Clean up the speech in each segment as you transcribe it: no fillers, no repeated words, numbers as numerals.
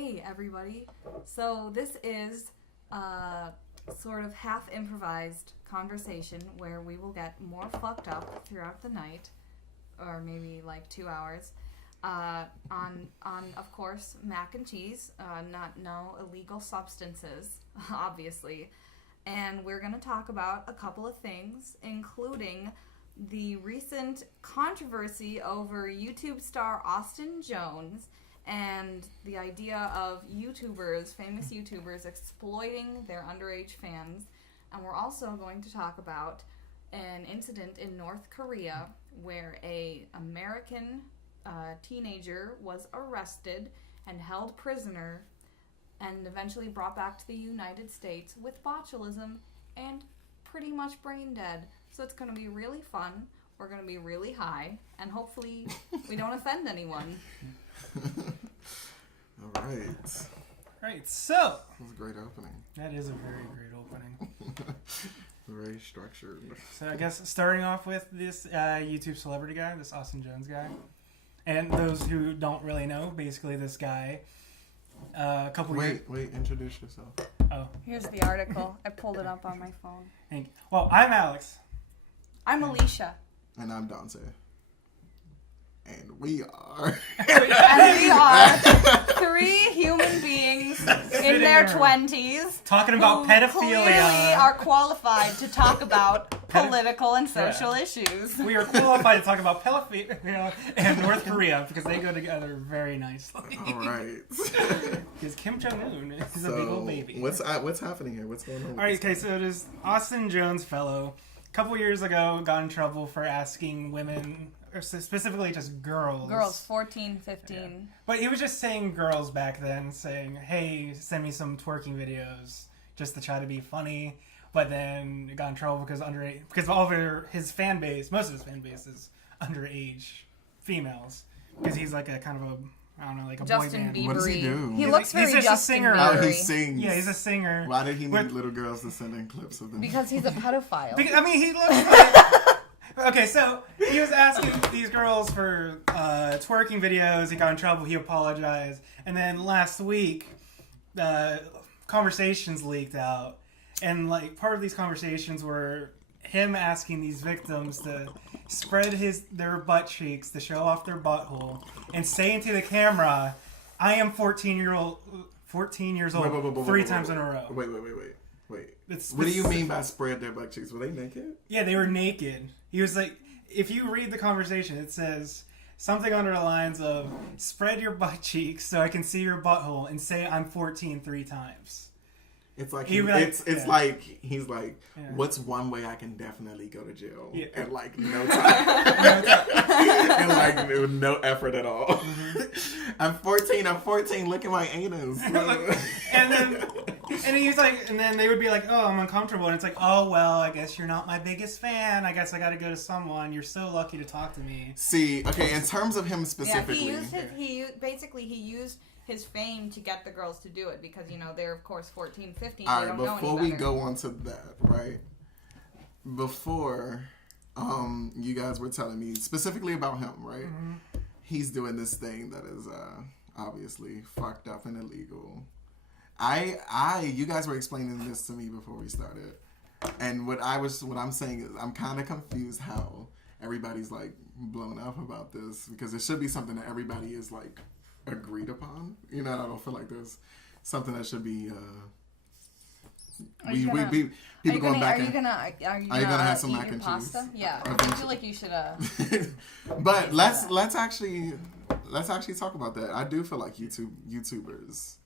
Hey everybody. So this is sort of half improvised conversation where we will get more fucked up throughout the night, or maybe like 2 hours, on of course mac and cheese, no illegal substances, obviously, and we're gonna talk about a couple of things, including the recent controversy over YouTube star Austin Jones and the idea of famous YouTubers exploiting their underage fans. And we're also going to talk about an incident in North Korea where a American teenager was arrested and held prisoner and eventually brought back to the United States with botulism and pretty much brain dead. So it's going to be really fun. We're going to be really high, and hopefully we don't offend anyone. All right. Right, so. That was a great opening. That is a very great opening. Very structured. So I guess starting off with this YouTube celebrity guy, this Austin Jones guy. And those who don't really know, basically this guy, a couple years... Wait, introduce yourself. Oh. Here's the article. I pulled it up on my phone. Thank you. Well, I'm Alex. I'm Alicia. And I'm Dante. And we are... three human beings in their 20s talking about pedophilia. Clearly are qualified to talk about political and social issues. We are qualified to talk about pedophilia and North Korea because they go together very nicely. All right. Because Kim Jong-un is a big old baby. What's happening here? What's going on? All right, okay, so this Austin Jones fellow, a couple years ago, got in trouble for asking women, or specifically just girls. Girls, 14, 15. Yeah. But he was just saying girls back then, saying, hey, send me some twerking videos just to try to be funny. But then got in trouble because all of his fan base, most of his fan base is underage females. Because he's like a kind of a, I don't know, like a Justin boy band. Bieber. What does he do? He looks very he's just Justin a singer. Bieber. Oh, he sings. Yeah, he's a singer. Why did he need little girls to send in clips of them? Because he's a pedophile. He looks like... Okay, so he was asking these girls for twerking videos. He got in trouble. He apologized. And then last week, conversations leaked out. And like part of these conversations were him asking these victims to spread their butt cheeks to show off their butthole and saying to the camera, I am 14 years old, Wait, 3 times in a row. Wait. What do you mean by spread their butt cheeks? Were they naked? Yeah, they were naked. He was like, if you read the conversation, it says something under the lines of, spread your butt cheeks so I can see your butthole and say I'm 14 3 times. It's like like he's like, what's one way I can definitely go to jail? Yeah. And like no time. And like no effort at all. Mm-hmm. I'm 14, look at my anus. And he's like, and then they would be like, oh, I'm uncomfortable. And it's like, oh, well, I guess you're not my biggest fan. I guess I got to go to someone. You're so lucky to talk to me. See, okay, in terms of him specifically. Yeah, he used his fame to get the girls to do it because, they're, of course, 14, 15. All right, before we go on to that, right? Before you guys were telling me specifically about him, right? Mm-hmm. He's doing this thing that is obviously fucked up and illegal. You guys were explaining this to me before we started, and what I'm saying is I'm kind of confused how everybody's like blown up about this because it should be something that everybody is like agreed upon. I don't feel like there's something that should be. Are you gonna have some mac and pasta? cheese? Yeah, I feel like you should. But let's actually talk about that. I do feel like YouTubers.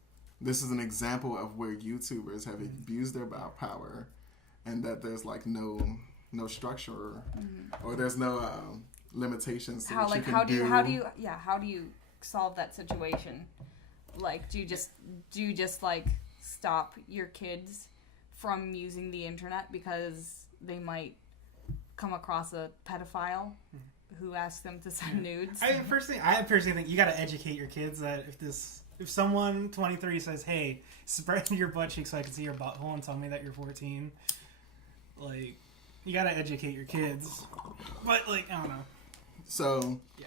This is an example of where YouTubers have abused their power, and that there's like no structure or there's no limitations to what you can do. How do you solve that situation? Like, do you just like stop your kids from using the internet because they might come across a pedophile who asks them to send nudes? I personally think you got to educate your kids that if someone 23 says, hey, spread your butt cheeks so I can see your butthole and tell me that you're 14, like, you got to educate your kids. But, like, I don't know. So, yeah.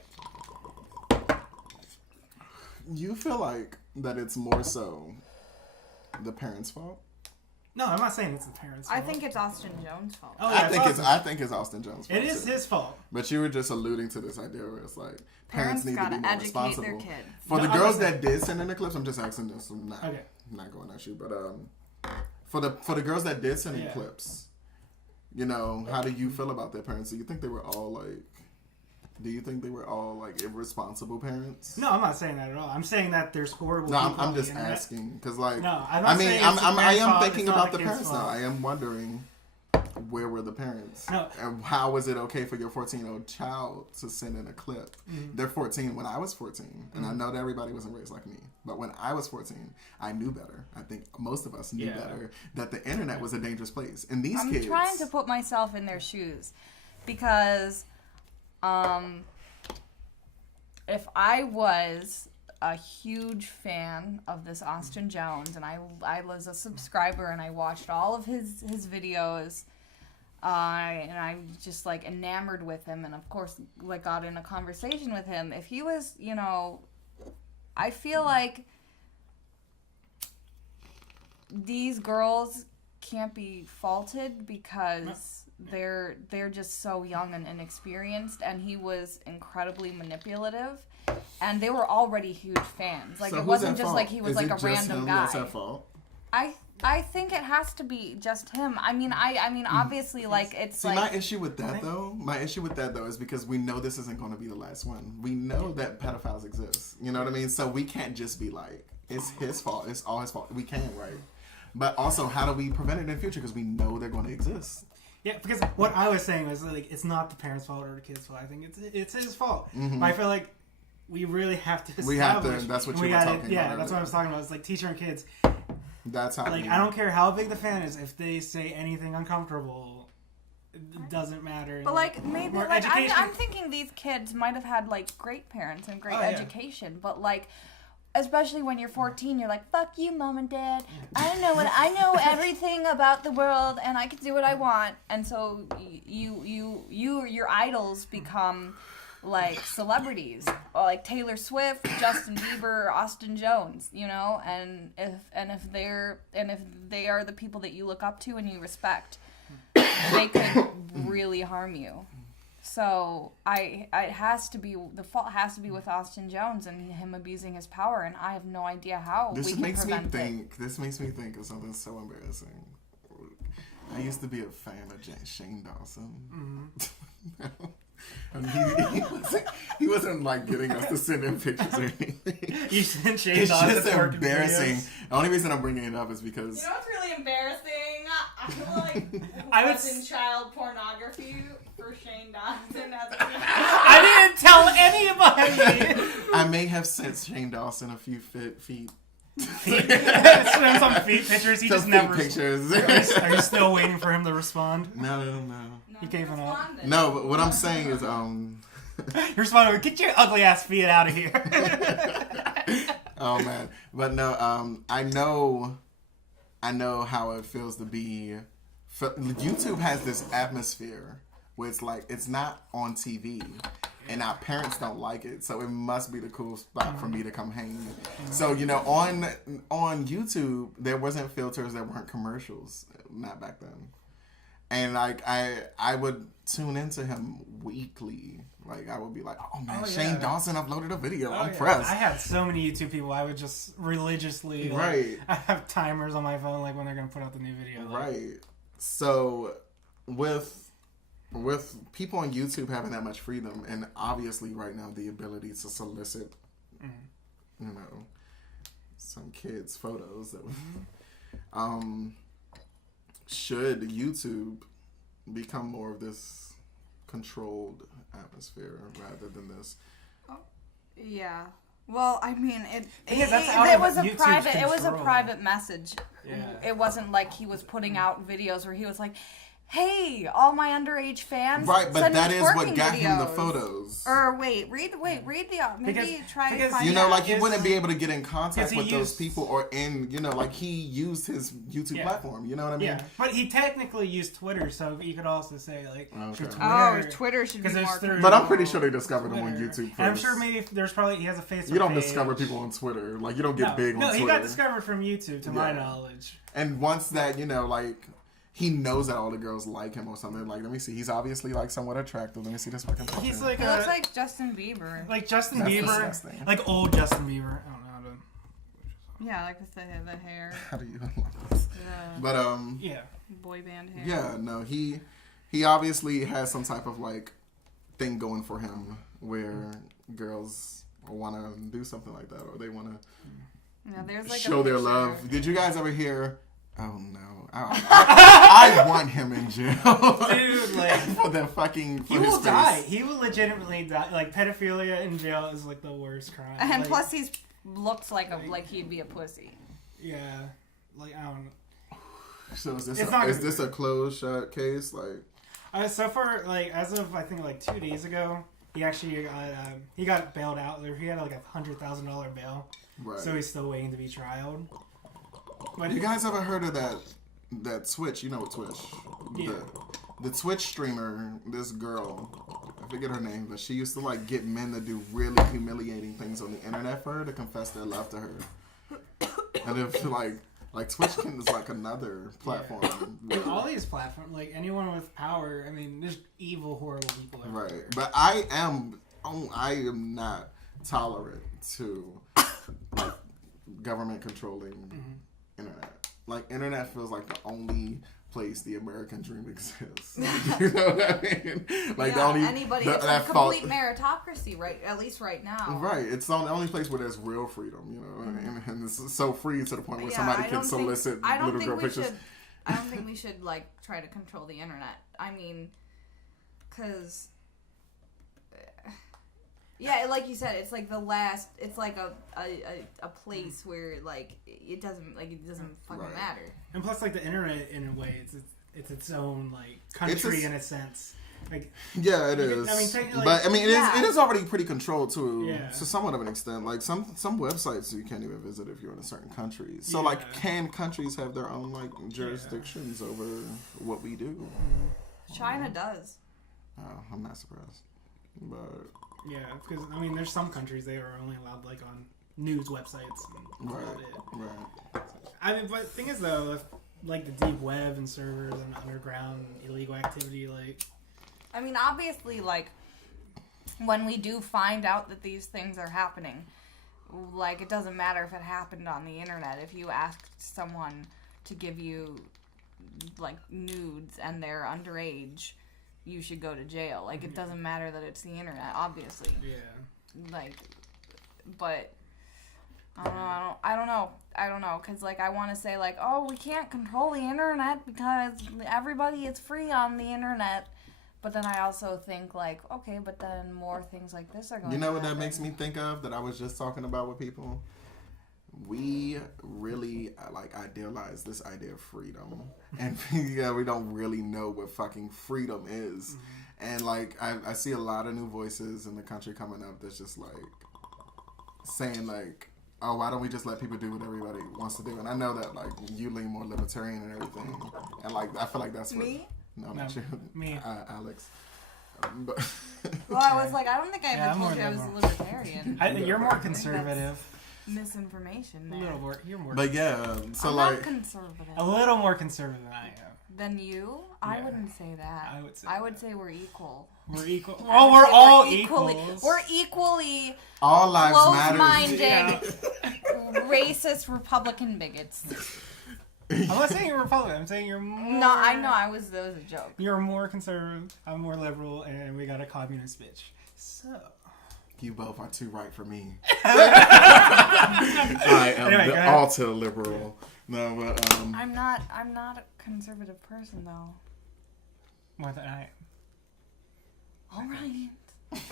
You feel like that it's more so the parents' fault? No, I'm not saying it's the parents' fault. I think it's Austin Jones' fault. Oh, yeah, I think it's Austin Jones' fault. It is his fault. But you were just alluding to this idea where it's like Parents need to gotta be more educate responsible. their kids. For the No, girls that did send in the clips, I'm just asking this. I'm Okay. not going at you, but for the girls that did send in clips, you know, how do you feel about their parents? Do you think they were all like? Do you think they were all like irresponsible parents? No, I'm not saying that at all. I'm saying that there's horrible. No, people I'm on the just internet. asking because, like, No, I'm not saying it's the I parents' am fault, thinking it's not about the the kids' parents now. fault. I am wondering where were the parents? No. And how was it okay for your 14-year-old child to send in a clip? Mm-hmm. They're 14 when I was 14, and I know that everybody wasn't raised like me. But when I was 14, I knew better. I think most of us knew better that the internet was a dangerous place. And these I'm kids, trying to put myself in their shoes because, if I was a huge fan of this Austin Jones and I was a subscriber and I watched all of his videos, and I just like enamored with him and of course like got in a conversation with him. If he was, you know, I feel like these girls can't be faulted because they're just so young and inexperienced, and he was incredibly manipulative, and they were already huge fans. Like, so it who's wasn't at just fault? like he was Is like it a just random him guy. That's at fault? I think it has to be just him. I mean, obviously, like, it's See, like... my issue with that though is because we know this isn't going to be the last one. We know that pedophiles exist. You know what I mean? So we can't just be like, it's his fault. It's all his fault. We can't, right? But also, how do we prevent it in the future? Because we know they're going to exist. Yeah, because what I was saying was like it's not the parents' fault or the kid's fault. I think it's his fault. Mm-hmm. But I feel like we really have to establish. We have to. That's what you were talking about. Yeah, that's what I earlier. was talking about. It's like teaching our kids. That's how. Like, I don't care how big the fan is. If they say anything uncomfortable, it doesn't matter. But, like, maybe, More like, education. I'm thinking these kids might have had, like, great parents and great Oh, yeah. education, but, like, especially when you're 14, you're like, fuck you, mom and dad. I know everything about the world, and I can do what I want. And so your idols become like celebrities, or like Taylor Swift, Justin Bieber, Austin Jones, you know. And if they are the people that you look up to and you respect, they could really harm you. So the fault has to be with Austin Jones and him abusing his power, and I have no idea how we can prevent it. This makes me think of something so embarrassing. I used to be a fan of Shane Dawson. Mm-hmm. And he wasn't like getting us to send in pictures or anything. You sent Shane It's Dawson just twerking embarrassing. videos. The only reason I'm bringing it up is because You know what's really embarrassing? I would watching child pornography for Shane Dawson as a I didn't tell anybody. I may have sent Shane Dawson a few feet. Send some feet pictures. He Some just feet never. pictures. Are you still waiting for him to respond? No. He gave it up. No, but what I'm saying is, You're responding with, get your ugly ass feet out of here. oh man, but no, I know how it feels to be. YouTube has this atmosphere where it's like it's not on TV, and our parents don't like it, so it must be the cool spot for me to come hang. So you know, on YouTube there wasn't filters, there weren't commercials, not back then. And like I would tune into him weekly. Like I would be like, oh man, Shane Dawson uploaded a video. I'm pressed. I had so many YouTube people. I would just religiously Right. I have timers on my phone, like when they're gonna put out the new video. Like, Right. So with people on YouTube having that much freedom, and obviously right now the ability to solicit, you know, some kids' photos that, should YouTube become more of this controlled atmosphere rather than this? Yeah. Well, I mean, it was a private message. Yeah. It wasn't like he was putting out videos where he was like, hey, all my underage fans, Right, but send me that is what twerking got him the videos. photos. Or read the maybe try to find You know, out. like he wouldn't be able to get in contact with those used- people, or like he used his YouTube platform. You know what I mean? Yeah, but he technically used Twitter, so you could also say like, Twitter should be more. But I'm pretty sure they discovered him on YouTube first. And I'm sure maybe he has a Facebook. You don't page. discover people on Twitter. Like you don't get big on Twitter. No, he got discovered from YouTube, to my knowledge. And once that, like. He knows that all the girls like him or something. Like, let me see. He's obviously like somewhat attractive. Let me see this fucking picture. He's like he looks like Justin Bieber. Like Justin That's Bieber. disgusting. Like old Justin Bieber. I don't know how to. Yeah, like with the hair. How do you unlock this? But yeah, boy band hair. Yeah, no, he obviously has some type of like thing going for him where girls want to do something like that, or they want to show their love. Did you guys ever hear? Oh no. I want him in jail. Dude, like for the fucking he will die. He will legitimately die. Like pedophilia in jail is like the worst crime. And like, plus he looks like he'd be a pussy. Yeah. Like I don't know. So is this a closed shut case? Like so far, like as of I think like 2 days ago, he actually got bailed out. He had like $100,000 bail. Right. So he's still waiting to be trialed. But you guys ever heard of that Twitch? You know Twitch. Yeah. The Twitch streamer, this girl, I forget her name, but she used to like get men to do really humiliating things on the internet for her to confess their love to her. And if like Twitch is like another platform. Yeah. All these platforms, like anyone with power, I mean, there's evil, horrible people everywhere. Right. But I am not tolerant to like government controlling internet. Like internet feels like the only place the American dream exists. You know what I mean? Like the only it's a complete meritocracy, right? At least right now. Right. It's the only place where there's real freedom, you know, and it's so free to the point where somebody can solicit little girl pictures. I don't think we should like try to control the internet. I mean, because. Yeah, like you said, it's like the last. It's like a place where like it doesn't fucking matter. And plus, like the internet, in a way, it's its own like country in a sense. Like yeah, it is. But I mean, it is already pretty controlled to somewhat of an extent. Like some websites you can't even visit if you're in a certain country. So like, can countries have their own like jurisdictions over what we do? China does. Oh, I'm not surprised, but. Yeah, because I mean, there's some countries they are only allowed like on news websites. And right. I mean, but the thing is though, like the deep web and servers and underground illegal activity, like. I mean, obviously, like when we do find out that these things are happening, like it doesn't matter if it happened on the internet. If you asked someone to give you like nudes and they're underage, you should go to jail. Like, it doesn't matter that it's the internet, obviously. Yeah. Like, but I don't know, because like I want to say like, oh, we can't control the internet because everybody is free on the internet. But then I also think like, okay, but then more things like this are going to You know what happen. that makes me think of that I was just talking about with people? We really like idealize this idea of freedom, and we don't really know what fucking freedom is. And like I see a lot of new voices in the country coming up that's just like saying like, oh, why don't we just let people do what everybody wants to do? And I know that like you lean more libertarian and everything, and like I feel like that's what no, not you, me, Alex. But well, I was like, I don't think I ever told you I was a libertarian. You're more conservative. Misinformation there. A little more, you're more. But yeah, so I'm like not conservative. A little more conservative than I am. Than you? I wouldn't say that. I would say we're equal. We're equal. Oh, we're all equal. We're equally all lives close-minded, matter. racist Republican bigots. I'm not saying you're Republican. I'm saying you're more... No, I know. That was a joke. You're more conservative. I'm more liberal, and we got a communist bitch. So... You both are too right for me. I am the ultra liberal. No, but I'm not a conservative person though. More than I am. All right.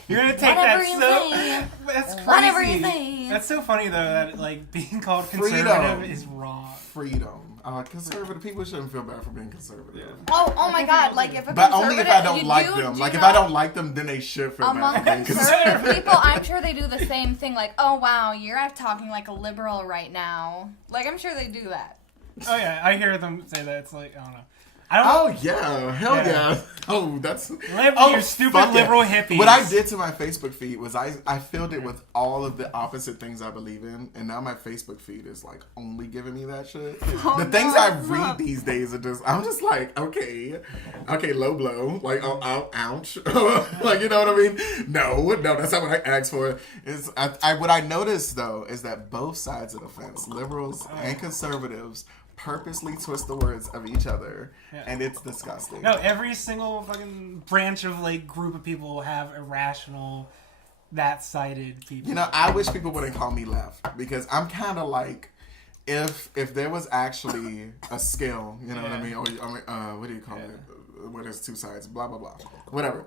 You're gonna take whatever that you so. say. That's crazy. Whatever you say. That's so funny though that like being called conservative is wrong. Freedom. Conservative people shouldn't feel bad for being conservative. Yeah. Oh my God! Like if a but only if I don't conservative- like you them. do Like if not- I don't like them, then they should feel bad Among for being conservative conservative. people, I'm sure they do the same thing. Like, oh wow, you're talking like a liberal right now. Like, I'm sure they do that. Oh yeah, I hear them say that. It's like, I don't know. Oh yeah, hell yeah. Oh, that's You stupid fuck it. liberal hippies. What I did to my Facebook feed was I filled it with all of the opposite things I believe in, and now my Facebook feed is like only giving me that shit. The things I read these days are just I'm just like okay, low blow, like ouch, like you know what I mean? No, that's not what I asked for. Is what I noticed though is that both sides of the fence, liberals and conservatives, purposely twist the words of each other, and it's disgusting. No, every single fucking branch of like group of people have irrational, that-sided people. You know, I wish people wouldn't call me left because I'm kind of like, if there was actually a scale, you know what I mean? Or what do you call it? Where there's two sides, blah blah blah, whatever.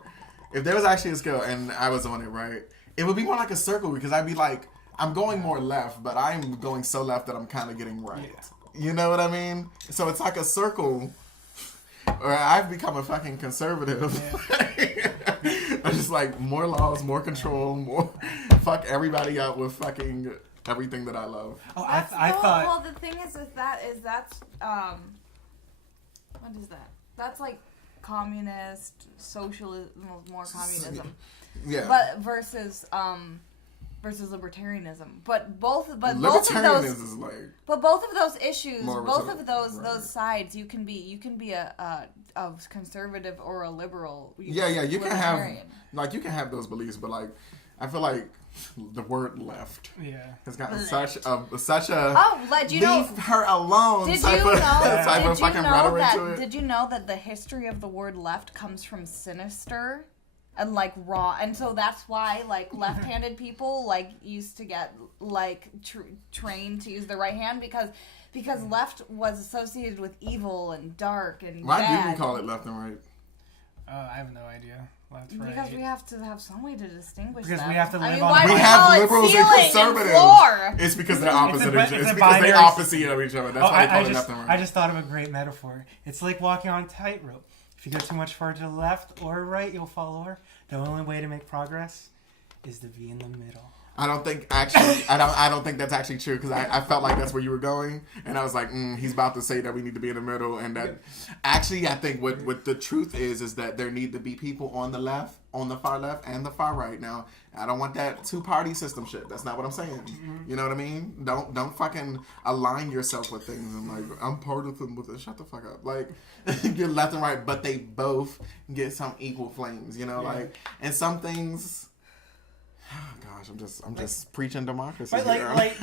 If there was actually a scale and I was on it, right, it would be more like a circle because I'd be like, I'm going more left, but I'm going so left that I'm kind of getting right. Yeah. You know what I mean? So it's like a circle, or I've become a fucking conservative. Yeah. I'm just like, more laws, more control, more fuck everybody out with fucking everything that I love. Oh, I thought... Well, the thing is with that is that's, what is that? That's like communist, socialism, more communism. Yeah. But versus libertarianism, but both of those, is like, but both of those issues, both of those right. those sides, you can be a conservative or a liberal. You can have those beliefs, but like, I feel like the word left has gotten such a leave her alone type of fucking rhetoric to it. Did you know that the history of the word left comes from sinister? And like raw, and so that's why like left-handed people like used to get like trained to use the right hand because left was associated with evil and dark and why bad. do we call it left and right? I have no idea. Left, right. Because we have to have some way to distinguish because them. we have to live why on. We have liberals and conservatives. It's because they're opposite. It's because they're opposite of each other. That's why they call it left and right. I just thought of a great metaphor. It's like walking on a tightrope. If you go too much far to the left or right, you'll fall over. The only way to make progress is to be in the middle. I don't think that's actually true because I felt like that's where you were going, and I was like, he's about to say that we need to be in the middle, and that actually I think what the truth is that there need to be people on the left, on the far left, and the far right. Now I don't want that two-party system shit. That's not what I'm saying. You know what I mean? Don't fucking align yourself with things and like I'm part of them with it. Shut the fuck up. Like you're left and right, but they both get some equal flames. You know, like and some things. Oh gosh, I'm just preaching democracy. But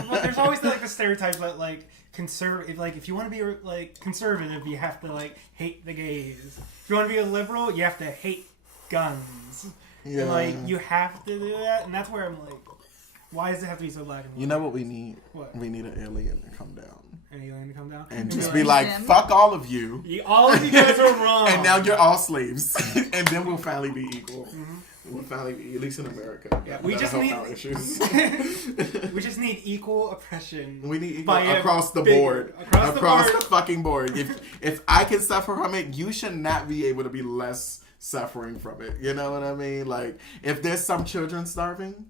but there's always the stereotype that like conservative, like if you want to be like conservative, you have to like hate the gays. If you want to be a liberal, you have to hate guns. Yeah. And, like you have to do that, and that's where I'm like, why does it have to be so black and white? You know what we need? What? We need an alien to come down. An alien to come down and just be like, fuck all of you. All of you guys are wrong. And now you're all slaves, and then we'll finally be equal. Mm-hmm. We'll finally be, at least in America. Yeah, we just need issues. We just need equal oppression. We need equal across the board. Across the fucking board. If I can suffer from it, you should not be able to be less suffering from it. You know what I mean? Like, if there's some children starving,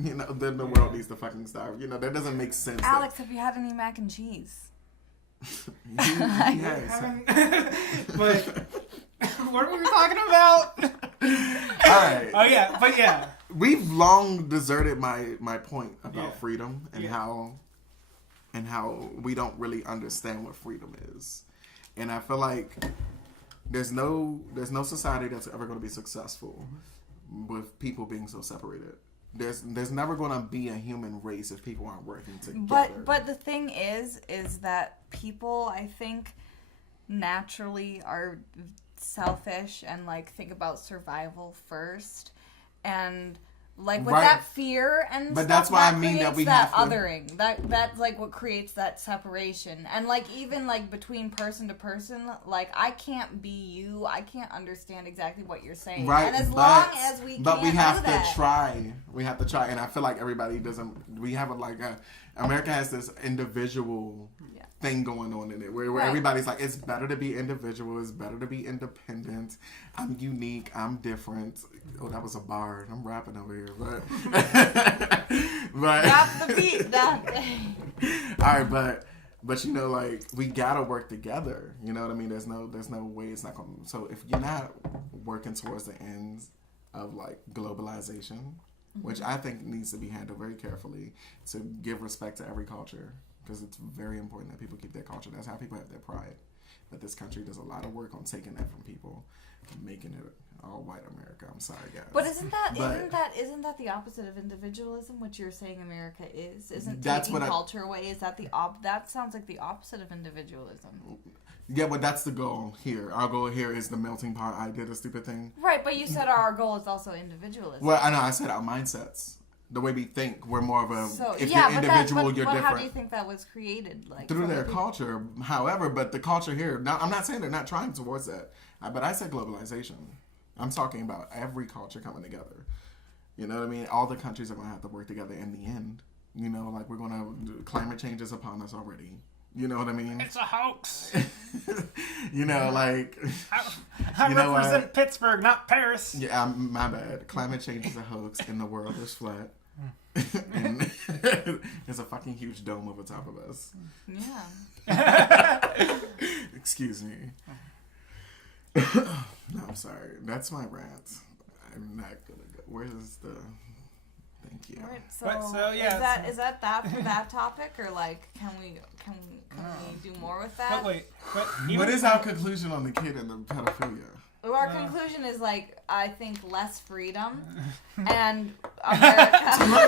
you know, then the world needs to fucking starve. You know, that doesn't make sense. Alex, have you had any mac and cheese? Yes. But what were we talking about? Alright. Oh yeah, but yeah. We've long deserted my point about freedom and how we don't really understand what freedom is. And I feel like there's no society that's ever going to be successful with people being so separated. There's never going to be a human race if people aren't working together. But the thing is that people, I think, naturally are selfish and like think about survival first, and like with that fear and but stuff, that's why I mean that we that have othering that's like what creates that separation. And like even like between person to person, like I can't be you, I can't understand exactly what you're saying, right? And as long as we have to try, and I feel like everybody doesn't. We have America has this individual thing going on in it where Right. everybody's like, it's better to be individual, it's better to be independent, I'm unique, I'm different. Oh, that was a bar. I'm rapping over here, but Drop the beat, Dante. all right, but you know, like, we gotta work together. You know what I mean? There's no way it's not gonna. So if you're not working towards the ends of like globalization, which I think needs to be handled very carefully to give respect to every culture, because it's very important that people keep their culture. That's how people have their pride. But this country does a lot of work on taking that from people, making it all white America. I'm sorry, guys. But isn't that the opposite of individualism, which you're saying America is? Isn't That's taking what culture away? Is that that sounds like the opposite of individualism? Yeah, but that's the goal here. Our goal here is the melting pot. I did a stupid thing. Right, but you said our goal is also individualism. Well, I know. I said our mindsets. The way we think, we're more of a. So, if yeah, you're individual, you're but different. how do you think that was created? Like Through their culture, however, but the culture here. Now, I'm not saying they're not trying towards that, but I said globalization. I'm talking about every culture coming together. You know what I mean? All the countries are going to have to work together in the end. You know, like we're going to. Climate change is upon us already. You know what I mean? It's a hoax. You know, like. I You know represent what? Pittsburgh, not Paris. Yeah, my bad. Climate change is a hoax and the world is flat. And there's a fucking huge dome over top of us. Yeah. Excuse me. No, I'm sorry. That's my rant. I'm not gonna go. Where's the... Thank you. All right, so, So, yeah, is that for that topic, or like can we do more with that? But wait, What is our conclusion on the kid and the pedophilia? Well, our conclusion is like I think less freedom and America.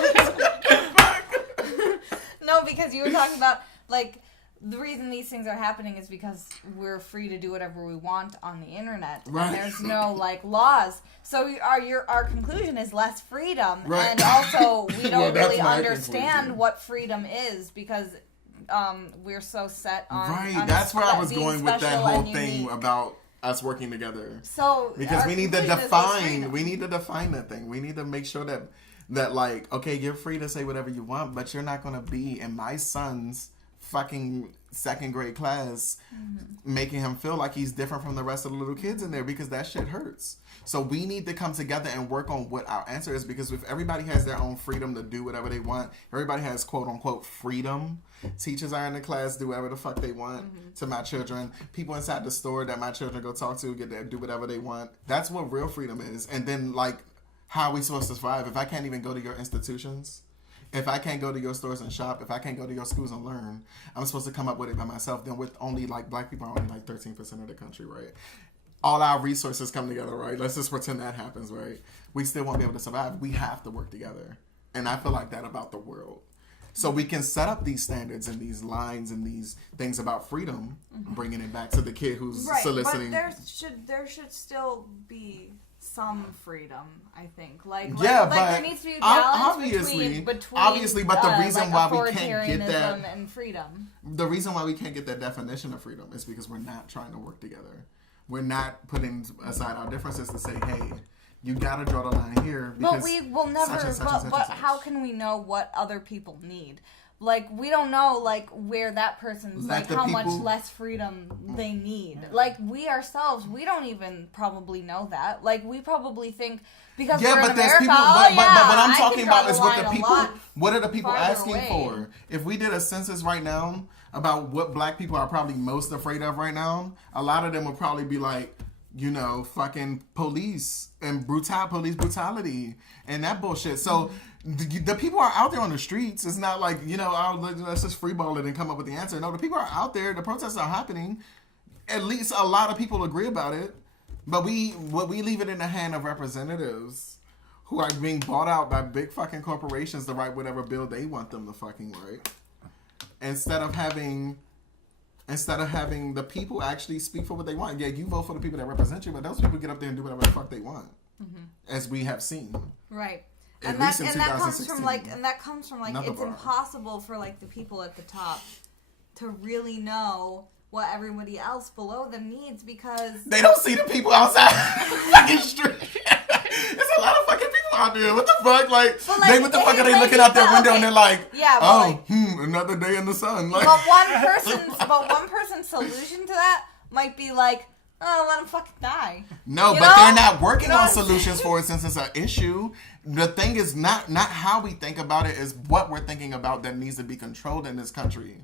No, because you were talking about like the reason these things are happening is because we're free to do whatever we want on the internet, Right. and there's no like laws. So our conclusion is less freedom, Right. and also we don't Well, that's really my understand conclusion. what freedom is because we're so set on Right, on that's where I was being going with that special whole and thing unique. about us working together. So Because our we need to conclusion is less define. freedom. We need to define that thing. We need to make sure that like, okay, you're free to say whatever you want, but you're not gonna be in my son's fucking second grade class making him feel like he's different from the rest of the little kids in there, because that shit hurts. So we need to come together and work on what our answer is, because if everybody has their own freedom to do whatever they want, everybody has quote unquote freedom. Teachers are in the class, do whatever the fuck they want to my children. People inside the store that my children go talk to get to do whatever they want. That's what real freedom is. And then like, how are we supposed to survive if I can't even go to your institutions? If I can't go to your stores and shop, if I can't go to your schools and learn, I'm supposed to come up with it by myself. Then with only like black people are only like 13% of the country, right? All our resources come together, right? Let's just pretend that happens, right? We still won't be able to survive. We have to work together. And I feel like that about the world. So we can set up these standards and these lines and these things about freedom, bringing it back to the kid who's soliciting. But there should still be some freedom, I think. Like Yeah, like but there needs to be a balance obviously, between but the reason like why we can't get that, authoritarianism and freedom. the reason why we can't get that definition of freedom is because we're not trying to work together. We're not putting aside our differences to say, hey, you gotta draw the line here. But we will never. such and such and such But and how such. can we know what other people need? Like we don't know like where that person's Let like the how much people- less freedom they need. Like we ourselves, we don't even probably know that. Like we probably think because Yeah, we're but in there's America, people. oh, But yeah, what I'm I talking can draw about is the what line the a people. lot What are the people farther asking away. for? If we did a census right now about what black people are probably most afraid of right now, a lot of them would probably be like, you know, fucking police and police brutality and that bullshit. So the people are out there on the streets. It's not like, you know, let's just freeball it and come up with the answer. No, the people are out there. The protests are happening. At least a lot of people agree about it. But we leave it in the hand of representatives who are being bought out by big fucking corporations to write whatever bill they want them to fucking write. Instead of having the people actually speak for what they want. Yeah, you vote for the people that represent you, but those people get up there and do whatever the fuck they want, as we have seen. Right. At And least in that comes from 2016. Another it's bar. impossible for like the people at the top to really know what everybody else below them needs because They don't see the people outside the fucking street. There's a lot of fucking people idea. What the fuck? Like, But, like, what the fuck hey, are they like, looking out their but, window okay. and they're like, Yeah, but, oh, like, another day in the sun. Like, but one person's solution to that might be like, oh, let him fucking die. no, You but know? they're not working You know on what I'm solutions for it since it's an issue. The thing is not how we think about it, is what we're thinking about that needs to be controlled in this country.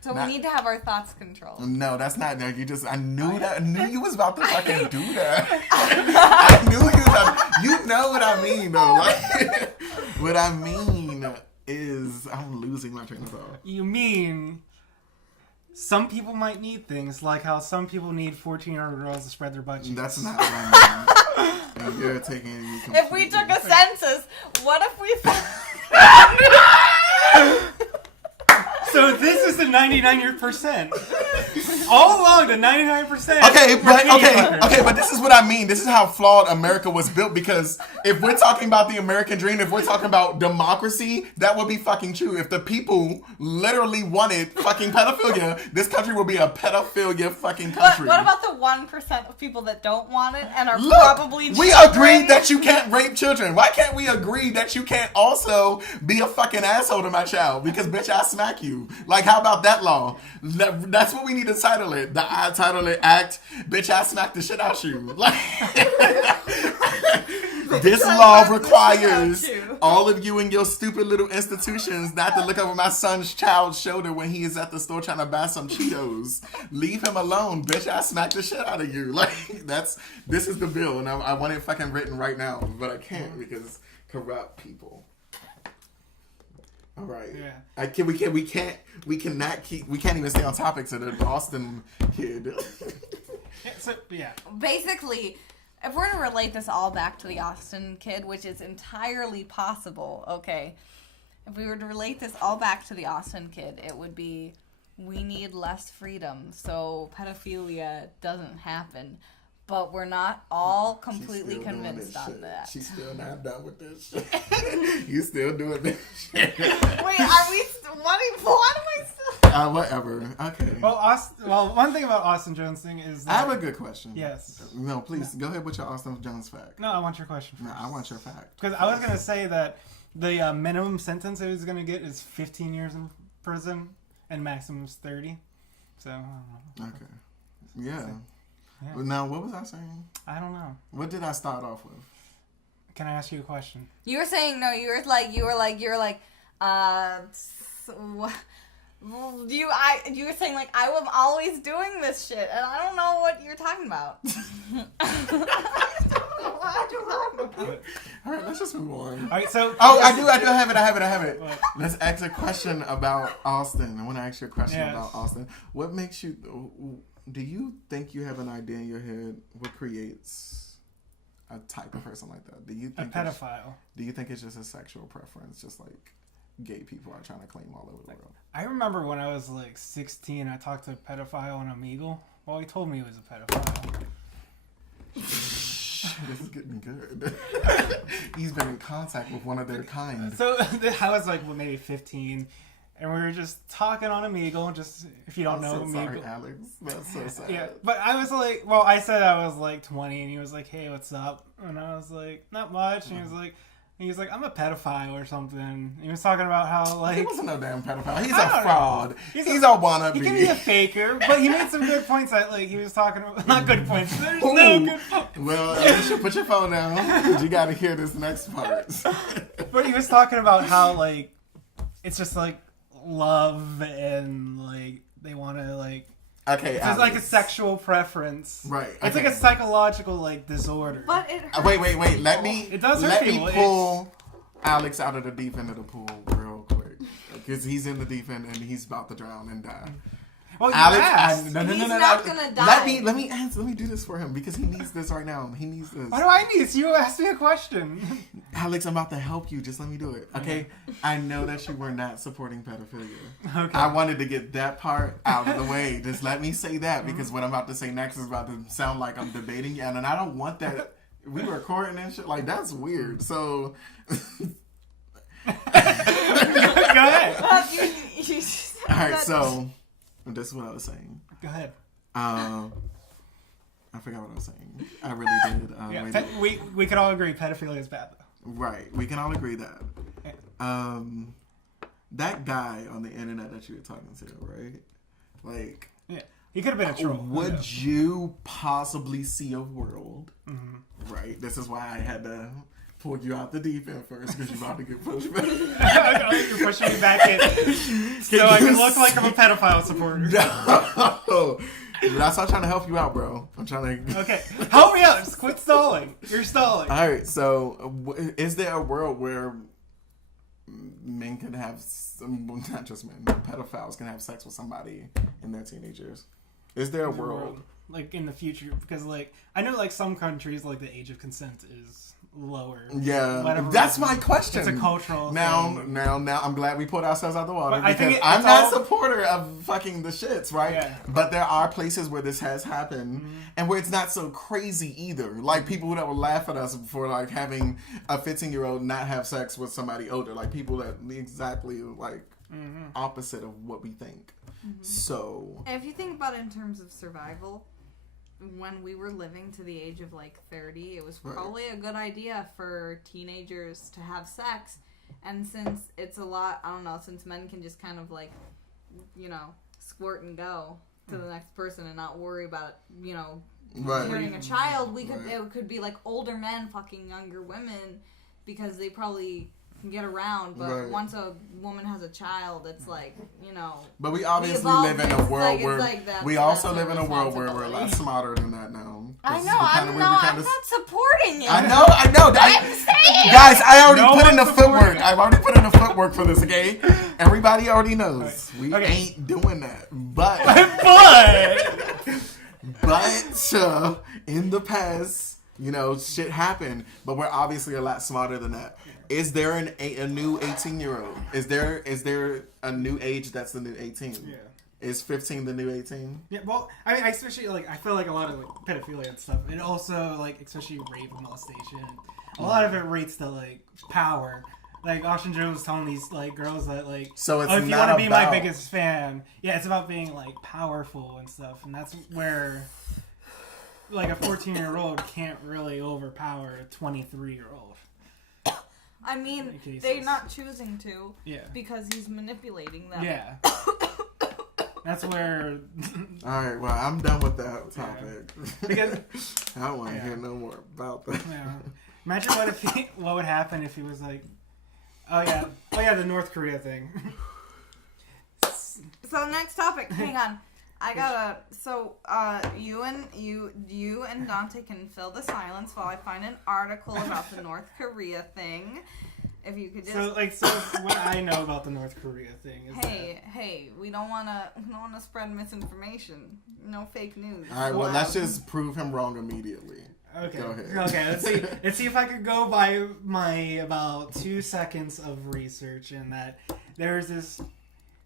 So we need to have our thoughts controlled. No, that's not. I knew you was about to fucking do that. I knew you was about, you know what I mean, though. Like, what I mean is, I'm losing my train of thought. You mean some people might need things like how some people need 14-year-old girls to spread their butt cheeks. That's not what I mean. And you're taking it completely. If we took a census, what if we So this is the 99%. All along, the 99%. Okay, but this is what I mean. This is how flawed America was built, because if we're talking about the American dream, if we're talking about democracy, that would be fucking true. If the people literally wanted fucking pedophilia, this country would be a pedophilia fucking country. What about the 1% of people that don't want it and are Look, probably we children? agreed that you can't rape children. Why can't we agree that you can't also be a fucking asshole to my child? Because, bitch, I smack you. Like, how about that law? That's what we need to title it. I title it Act, bitch, I smack the shit out you. Like, this law requires all of you and your stupid little institutions not to look over my son's child's shoulder when he is at the store trying to buy some Cheetos. Leave him alone, bitch, I smack the shit out of you. Like, this is the bill, and I want it fucking written right now, but I can't because corrupt people. All right. Yeah. We can't even stay on topic to the Austin kid. Yeah. Basically, if we're to relate this all back to the Austin kid, which is entirely possible, okay, if we were to relate this all back to the Austin kid, it would be, we need less freedom so pedophilia doesn't happen. But we're not all completely convinced on that. She's still not done with this shit. You still doing this shit. Wait, are we? What am I still? Whatever. Okay. Well, one thing about Austin Jones thing is that, I have a good question. Yes. No, please go ahead with your Austin Jones fact. No, I want your question first. No, I want your fact. Because I was gonna say that the minimum sentence he was gonna get is 15 years in prison, and maximum is 30. So I don't know. Okay. Yeah. Yeah. Now, what was I saying? I don't know. What did I start off with? Can I ask you a question? You were saying no. You were like. You were saying like I am always doing this shit, and I don't know what you're talking about. All right, let's just move on. All right, so I do have it. What? Let's ask a question about Austin. I want to ask you a question about Austin. What makes you? Do you think you have an idea in your head what creates a type of person like that? Do you think a pedophile? Do you think it's just a sexual preference, just like gay people are trying to claim all over the world? I remember when I was like 16, I talked to a pedophile on Omegle. Well, he told me he was a pedophile. This is getting good. He's been in contact with one of their kind. So I was like, well, maybe 15. And we were just talking on Omegle, just if you don't know so Omegle. sorry, Alex. That's so sad. Yeah, but I was like, well, I said I was like 20, and he was like, hey, what's up? And I was like, not much. And he was like, I'm a pedophile or something. And he was talking about how, like... He wasn't no damn pedophile. He's I a don't fraud. know. He's a wannabe. He can be a faker, but he made some good points that, like, he was talking about... Not good points. There's no good points. Well, you should put your phone down, because you got to hear this next part. But he was talking about how, like, it's just, like, love and, like, they want to, like... Okay, it's like a sexual preference. Right. It's okay. like a psychological, like, disorder. But it hurts. Wait. Let me pull Alex out of the deep end of the pool real quick. Because he's in the deep end and he's about to drown and die. Well, Alex, He's not gonna die. Let me do this for him because he needs this right now. He needs this. Why do I need this? You asked me a question. Alex, I'm about to help you. Just let me do it, okay? I know that you were not supporting pedophilia. Okay. I wanted to get that part out of the way. Just let me say that because what I'm about to say next is about to sound like I'm debating you, and I don't want that. We were recording and shit. Like, that's weird. So... Go ahead. All right, so... This is what I was saying. Go ahead. I forgot what I was saying. I really did. We could all agree pedophilia is bad, though. Right. We can all agree that. That guy on the internet that you were talking to, right? Like, yeah, he could have been a troll. Would you possibly see a world? Mm-hmm. Right. This is why I had to pull you out the deep end first because you're about to get pushed back. You're pushing me back in, so I can look like I'm a pedophile supporter. No. That's not trying to help you out, bro. I'm trying to. Okay, help me out. Just quit stalling. You're stalling. All right. So, is there a world where men can have, not just men, pedophiles can have sex with somebody in their teenagers? Is there a world like in the future? Because like I know like some countries like the age of consent is lower. Yeah, that's my question. It's a cultural thing. Now, I'm glad we put ourselves out the water because I'm not a supporter of fucking the shits, right? Yeah. But there are places where this has happened and where it's not so crazy either. Like people that would laugh at us for like having a 15-year-old not have sex with somebody older. Like people that exactly like opposite of what we think. So, if you think about it in terms of survival, when we were living to the age of like 30, it was probably a good idea for teenagers to have sex. And since it's a lot, I don't know, since men can just kind of like, you know, squirt and go to the next person and not worry about, you know, carrying a child, it could be like older men fucking younger women because they probably can get around, but once a woman has a child, it's like, you know. But we obviously live in a world where we also live in a world where we're a lot smarter than that now. I know. I'm not supporting it. I know. I'm saying, guys, I already put in the footwork. I've already put in the footwork for this. Okay, everybody already knows we ain't doing that. But in the past, you know, shit happened. But we're obviously a lot smarter than that. Is there a new 18-year-old? Is there a new age that's the new 18? Yeah. Is 15 the new 18? Yeah, well, I mean, especially, like, I feel like a lot of, like, pedophilia and stuff, and also, like, especially rape and molestation, a lot of it rates to, like, power. Like, Austin Joe was telling these, like, girls that, like, so it's if you want to be my biggest fan, yeah, it's about being, like, powerful and stuff, and that's where, like, a 14-year-old can't really overpower a 23-year-old. I mean, they're not choosing to because he's manipulating them. Yeah. That's where... Alright, well, I'm done with that topic. Because... I don't want to hear no more about that. Yeah. Imagine what would happen if he was like, oh yeah, the North Korea thing. So next topic, hang on. I gotta. So, you and Dante can fill the silence while I find an article about the North Korea thing. If you could just. So what I know about the North Korea thing is. Hey, we don't wanna spread misinformation. No fake news. All right, well, let's just prove him wrong immediately. Okay. Go ahead. Okay. Let's see if I could go by my about 2 seconds of research in that there's this.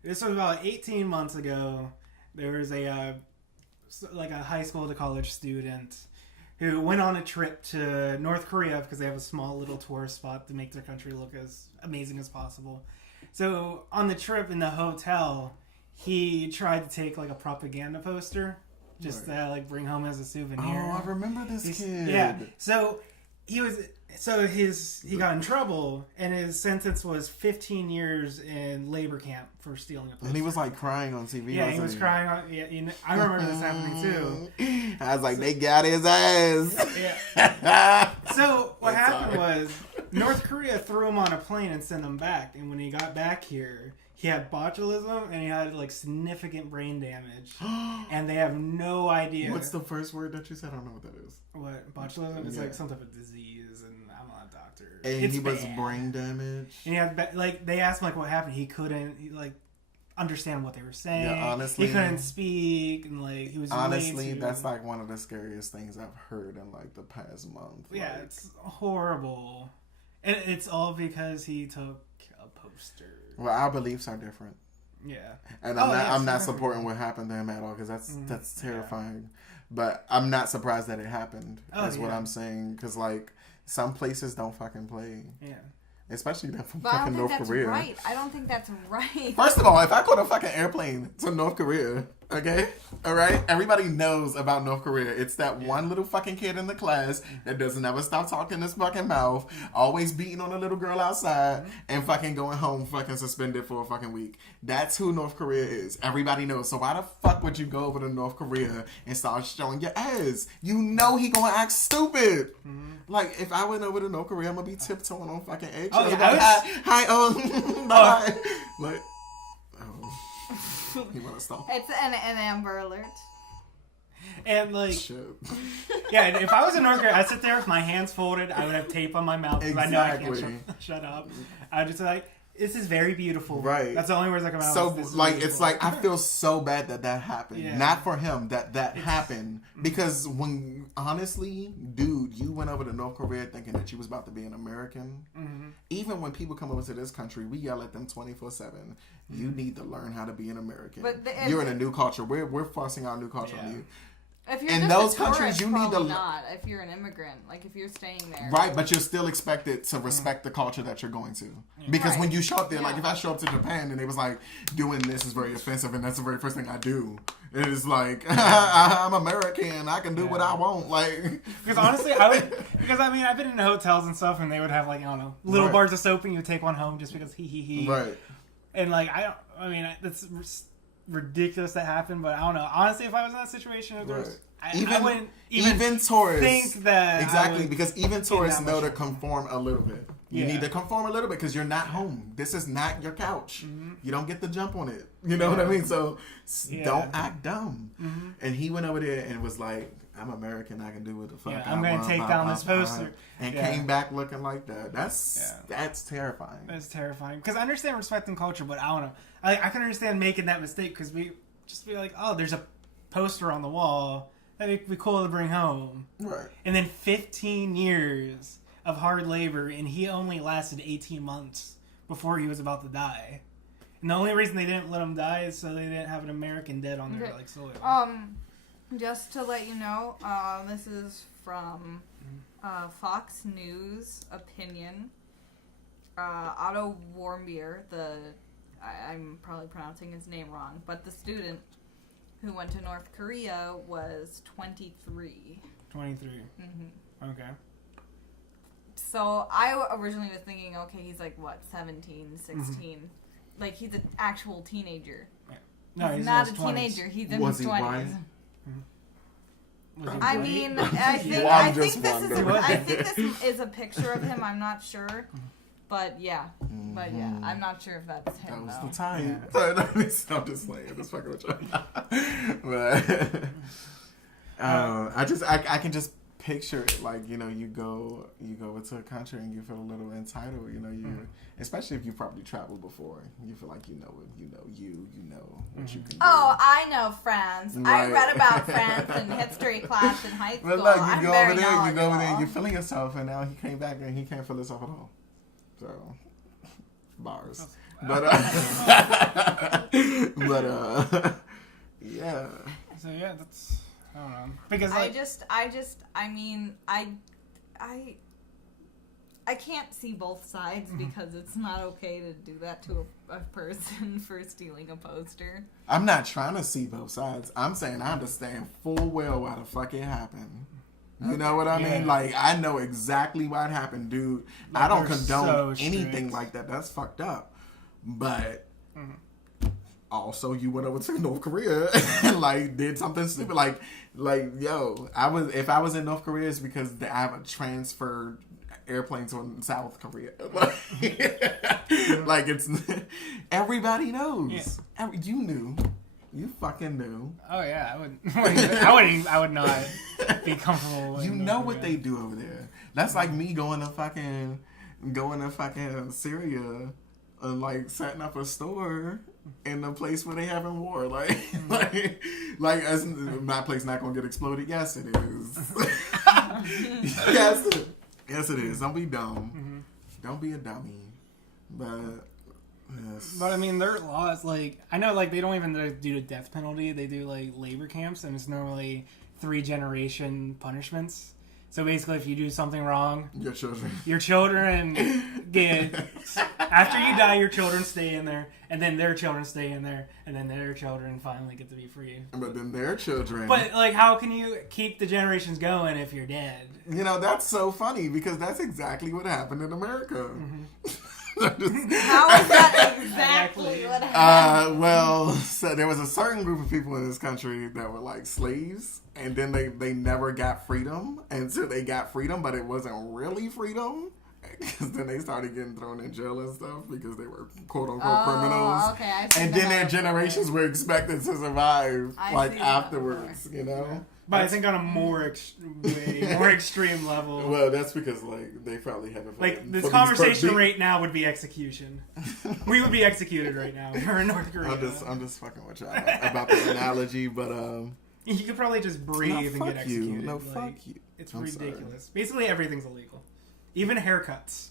This was about 18 months ago. There was a high school to college student who went on a trip to North Korea because they have a small little tourist spot to make their country look as amazing as possible. So on the trip in the hotel, he tried to take like a propaganda poster just to like bring home as a souvenir. Oh, I remember this kid. Yeah. So he got in trouble, and his sentence was 15 years in labor camp for stealing a poster. And he was like crying on TV. Yeah, he was crying on. Yeah, I remember this happening too. I was like, they got his ass. Yeah. So what happened was North Korea threw him on a plane and sent him back. And when he got back here, he had botulism and he had like significant brain damage, and they have no idea. What's the first word that you said? I don't know what that is. What, botulism? It's like some type of disease, and I'm not a doctor. And he was brain damaged. And he had like they asked him like what happened. He couldn't understand what they were saying. Yeah, honestly, he couldn't speak, and like he was. Honestly, that's like one of the scariest things I've heard in like the past month. Yeah, it's horrible, and it's all because he took a poster. Well, our beliefs are different. Yeah, and I'm not supporting what happened to him at all because that's terrifying. Yeah. But I'm not surprised that it happened. That's what I'm saying, because like some places don't fucking play. Yeah. Especially that from fucking North Korea. Right. I don't think that's right. First of all, if I go to a fucking airplane to North Korea, Okay? Alright? Everybody knows about North Korea. It's that one little fucking kid in the class that doesn't ever stop talking his fucking mouth, always beating on a little girl outside, and fucking going home fucking suspended for a fucking week. That's who North Korea is. Everybody knows. So why the fuck would you go over to North Korea and start showing your ass? You know he gonna act stupid. Like, if I went over to North Korea, I'm gonna be tiptoeing on fucking eggshells. Hi, bye. Like, you want to stop? It's an Amber Alert. And like, Shit. yeah, if I was in North Korea, I'd sit there with my hands folded. I would have tape on my mouth because I know I Exactly. can't shut up. I'd just be like, this is very beautiful. Right. That's the only words that come out. So, This is like, beautiful. it's like, I feel so bad that happened. Yeah. Not for him, that happened. Because when, honestly, dude, you went over to North Korea thinking that you was about to be an American. Even when people come over to this country, we yell at them 24/7. You need to learn how to be an American. But you're in a new culture. We're forcing our new culture on you. If you're In just those a tourist, countries, you need probably to- not. If you're an immigrant, like if you're staying there, Right, but you're still expected to respect the culture that you're going to. Because when you show up there, like if I show up to Japan and they was like, doing this is very offensive and that's the very first thing I do. It's like, I'm American, I can do what I want. Like, because honestly, I've been in hotels and stuff, and they would have like, I don't know, little Right. bars of soap, and you would take one home just because he. Right. And like, that's ridiculous that happened, but I don't know. Honestly, if I was in that situation, I wouldn't even tourists think that exactly because even tourists that know much to conform a little bit. You Yeah. need to conform a little bit because you're not home. This is not your couch. You don't get to jump on it. You know what I mean? So don't act dumb. And he went over there and was like, "I'm American. I can do what the fuck I I'm gonna want, take blah, down blah, this blah." poster. And Yeah. came back looking like that. That's terrifying. That's terrifying. Because I understand respecting culture, but I don't know. I can understand making that mistake because we just be like, oh, there's a poster on the wall. That'd be cool to bring home. Right. And then 15 years of hard labor, and he only lasted 18 months before he was about to die. And the only reason they didn't let him die is so they didn't have an American dead on their soil. Just to let you know, this is from Fox News opinion. Otto Warmbier, I'm probably pronouncing his name wrong, but the student who went to North Korea was 23. 23. Okay. So I originally was thinking, okay, he's like, what, 17, 16? Like, he's an actual teenager. No, he's in not his a 20s. teenager. He's in Was his he 20s. white? Was he I white? mean, I think Well, I'm I think just this is wondering. I think this is a picture of him. I'm not sure, but yeah, I'm not sure if that's That him was though. the time. I'm just playing. Just fucking with you. But I can just picture it. Like, you know, you go into a country and you feel a little entitled. You know, especially if you've probably traveled before, you feel like you know what you can do. Oh, I know France. I Right. read about France in history class in high school. But look, I'm you go very over there, knowledgeable. you're feeling yourself, and now he came back and he can't feel himself at all. So, bars. But yeah. So yeah, that's, I don't know. Because I can't see both sides because it's not okay to do that to a person for stealing a poster. I'm not trying to see both sides. I'm saying I understand full well why the fuck it happened. You know what I mean? Like, I know exactly why it happened, dude. Like, I don't they're condone so anything strict. like that. That's fucked up. But also, you went over to North Korea and like did something stupid. Like yo, if I was in North Korea, it's because I have a transferred airplane to South Korea. Like it's everybody knows. You knew. You fucking knew. Oh yeah, I would not be comfortable. You know what they do over there. That's like me going to fucking Syria and like setting up a store in a place where they having war. Like my place not gonna get exploded. Yes, it is. Yes, it is. Don't be dumb. Don't be a dummy. But. Yes. But I mean, their laws, like, I know, like, they don't even do the death penalty. They do, like, labor camps, and it's normally 3-generation punishments. So basically, if you do something wrong, Your children your children get After you die, your children stay in there, and then their children stay in there, and then their children finally get to be free. But then their children. But, like, how can you keep the generations going if you're dead? You know, that's so funny because that's exactly what happened in America. How is that exactly what happened? Well, so there was a certain group of people in this country that were like slaves, and then they never got freedom until they got freedom, but it wasn't really freedom. Because then they started getting thrown in jail and stuff because they were quote unquote criminals. Okay, I see and then their generations were expected to survive afterwards, you know? But I think on a more extreme level. Well, that's because like they probably haven't. Like this conversation right now would be execution. We would be executed right now. We're in North Korea. I'm just fucking with y'all about the analogy, but you could probably just breathe and get executed. No, like, fuck you. It's I'm ridiculous. Sorry. Basically, everything's illegal, even haircuts.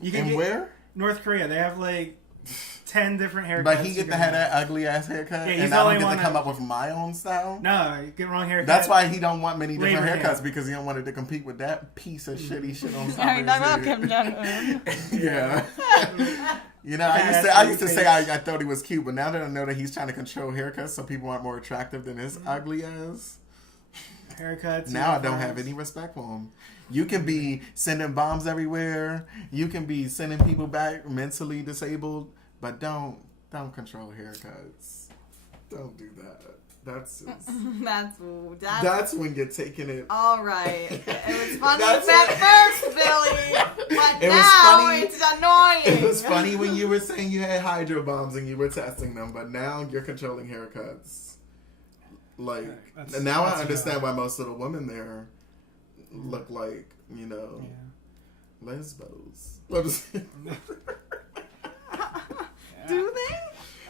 You can get where? North Korea. They have like 10 different haircuts. But he get to have that ugly ass haircut, and I don't get to come up with my own style. No, you get wrong haircut. That's why he don't want many different haircuts because he don't want it to compete with that piece of shitty shit on top of his head. Kim Jong-un. Yeah. You know, I used to say I thought he was cute, but now that I know that he's trying to control haircuts so people aren't more attractive than his ugly ass haircuts. Now I don't have any respect for him. You can be sending bombs everywhere. You can be sending people back mentally disabled, but don't control haircuts. Don't do that. That's when you're taking it. All right. It was funny at first, Billy, but now it's annoying. It was funny when you were saying you had hydro bombs and you were testing them, but now you're controlling haircuts. Like, now I understand why most of the women there look like, you know, lesbos. Do they?